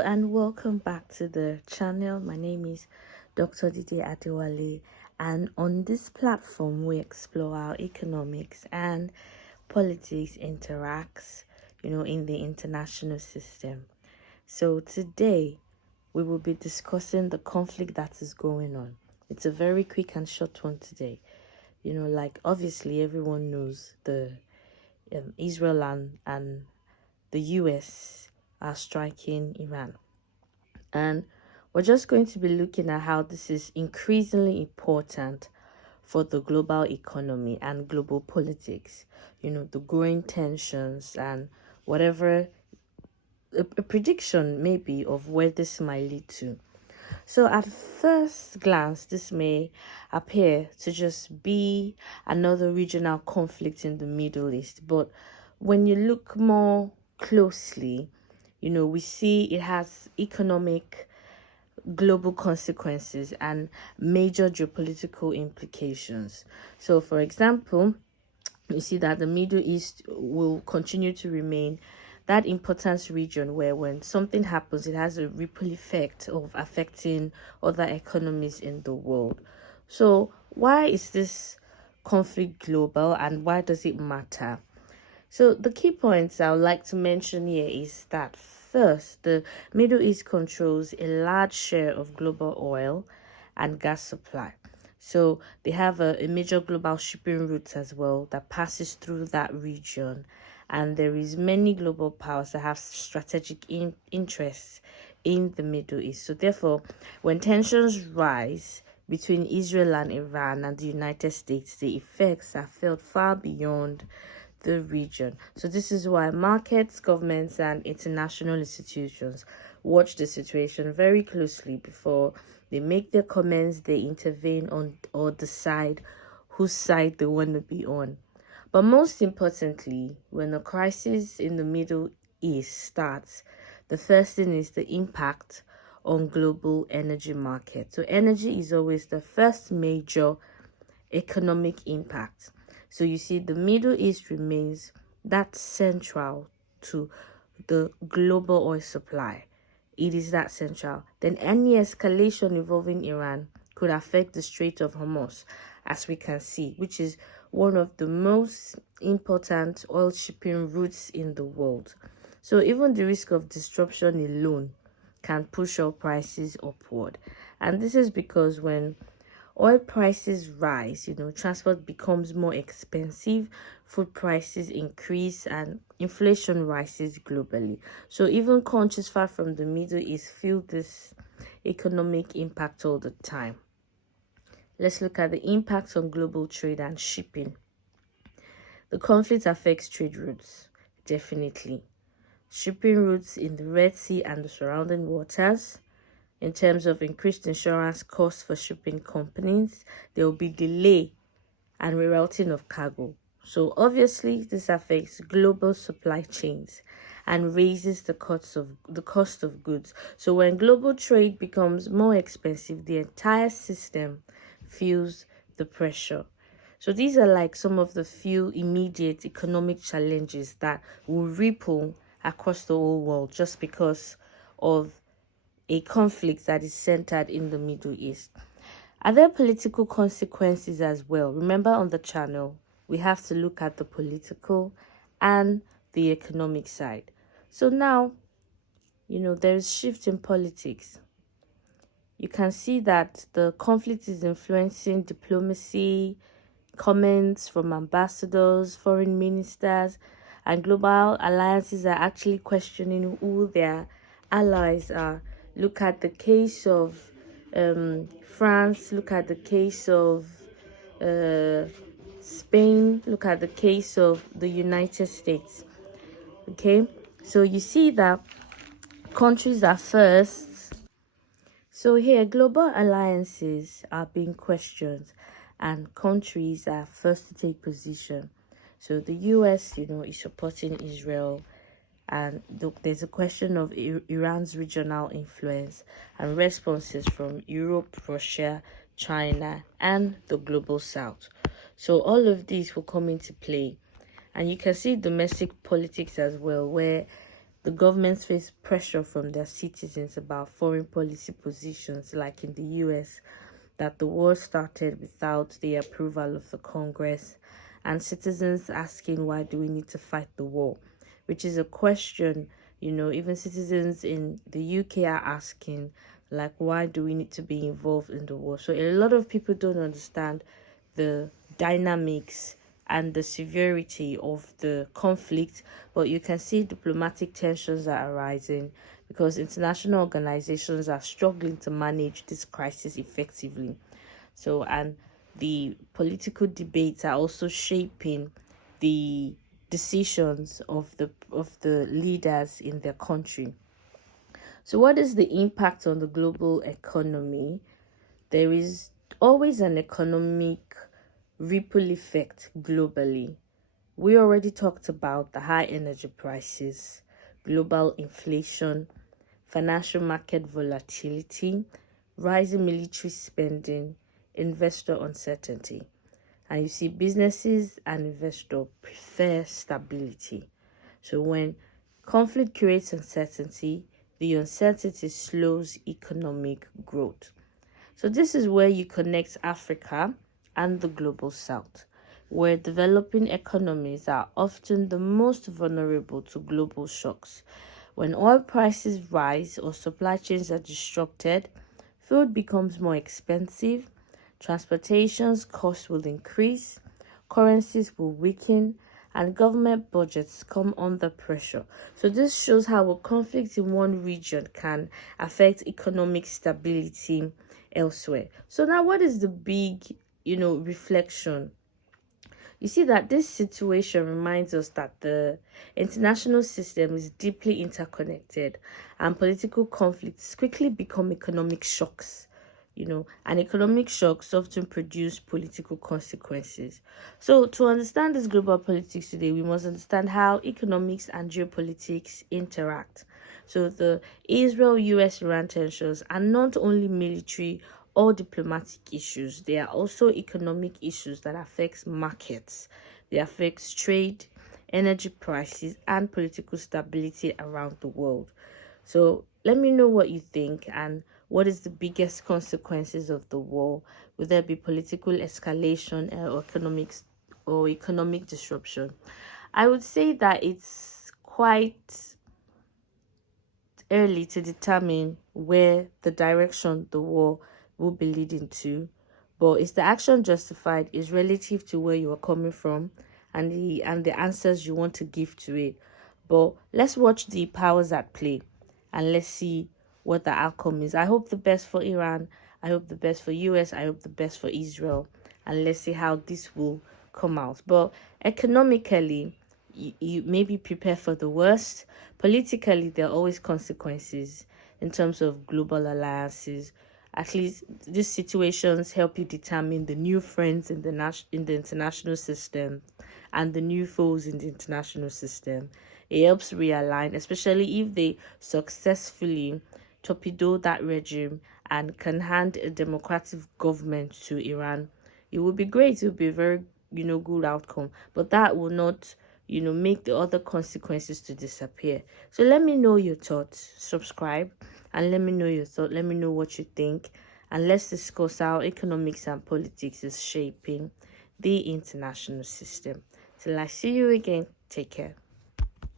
and welcome back to the channel. My name is Dr. Adewale, and on this platform we explore how economics and politics interacts, in the international system. So today we will be discussing the conflict that is going on. It's a very quick and short one today. Obviously everyone knows the Israel and the U.S. are striking Iran. And we're just going to be looking at how this is increasingly important for the global economy and global politics. The growing tensions and whatever a prediction maybe of where this might lead to. So at first glance, this may appear to just be another regional conflict in the Middle East. But when you look more closely, we see it has economic global consequences and major geopolitical implications. So, for example, you see that the Middle East will continue to remain that important region where when something happens, it has a ripple effect of affecting other economies in the world. So why is this conflict global and why does it matter? So the key points I would like to mention here is that first, the Middle East controls a large share of global oil and gas supply. So they have a major global shipping route as well that passes through that region. And there is many global powers that have strategic interests in the Middle East. So therefore, when tensions rise between Israel and Iran and the United States, the effects are felt far beyond the region. So this is why markets, governments, and international institutions watch the situation very closely before they make their comments, they intervene on or decide whose side they want to be on. But most importantly, when a crisis in the Middle East starts, the first thing is the impact on global energy market. So energy is always the first major economic impact. So you see, the Middle East remains that central to the global oil supply. It is that central. Then any escalation involving Iran could affect the Strait of Hormuz, as we can see, which is one of the most important oil shipping routes in the world. So even the risk of disruption alone can push oil prices upward. And this is because when oil prices rise, transport becomes more expensive, food prices increase, and inflation rises globally. So even countries far from the Middle East feel this economic impact all the time. Let's look at the impact on global trade and shipping. The conflict affects trade routes, definitely. Shipping routes in the Red Sea and the surrounding waters. In terms of increased insurance costs for shipping companies, there will be delay and rerouting of cargo. So obviously this affects global supply chains and raises the cost of goods. So when global trade becomes more expensive, the entire system feels the pressure. So these are like some of the few immediate economic challenges that will ripple across the whole world just because of a conflict that is centered in the Middle East. Are there political consequences as well? Remember, on the channel, we have to look at the political and the economic side. So now, there is shift in politics. You can see that the conflict is influencing diplomacy, comments from ambassadors, foreign ministers, and global alliances are actually questioning who their allies are. Look at the case of France, look at the case of Spain, look at the case of the United States. Okay, so you see that countries are first. So here, global alliances are being questioned and countries are first to take position. So the U.S., is supporting Israel, and there's a question of Iran's regional influence and responses from Europe, Russia, China, and the global south. So all of these will come into play. And you can see domestic politics as well, where The governments face pressure from their citizens about foreign policy positions, like in the U.S., that the war started without the approval of the Congress, and citizens asking, why do we need to fight the war? Which is a question, even citizens in the UK are asking, like, why do we need to be involved in the war? So a lot of people don't understand the dynamics and the severity of the conflict, but you can see diplomatic tensions are arising because international organizations are struggling to manage this crisis effectively. So, and the political debates are also shaping the decisions of the leaders in their country. So, what is the impact on the global economy? There is always an economic ripple effect globally. We already talked about the high energy prices, global inflation, financial market volatility, rising military spending, investor uncertainty. And you see, businesses and investors prefer stability. So when conflict creates uncertainty, the uncertainty slows economic growth. So this is where you connect Africa and the global south, where developing economies are often the most vulnerable to global shocks. When oil prices rise or supply chains are disrupted, food becomes more expensive, transportation's costs will increase, currencies will weaken, and government budgets come under pressure. So this shows how a conflict in one region can affect economic stability elsewhere. So now what is the big, reflection? You see that this situation reminds us that the international system is deeply interconnected and political conflicts quickly become economic shocks. And economic shocks often produce political consequences. So, to understand this global politics today, we must understand how economics and geopolitics interact. So, the Israel-U.S. Iran tensions are not only military or diplomatic issues, they are also economic issues that affects markets. They affect trade, energy prices, and political stability around the world. So let me know what you think and what is the biggest consequences of the war. Will there be political escalation or economic disruption? I would say that it's quite early to determine where the direction the war will be leading to, but is the action justified is relative to where you are coming from and the answers you want to give to it. But let's watch the powers at play and let's see what the outcome is. I hope the best for Iran, I hope the best for US, I hope the best for Israel, and let's see how this will come out. But economically, you maybe prepare for the worst. Politically, there are always consequences in terms of global alliances. At least these situations help you determine the new friends in the international system and the new foes in the international system. It helps realign, especially if they successfully torpedo that regime and can hand a democratic government to Iran. It would be great. It would be a very, good outcome. But that will not, make the other consequences to disappear. So let me know your thoughts. Subscribe and let me know your thought. Let me know what you think. And let's discuss how economics and politics is shaping the international system. Till I see you again, take care.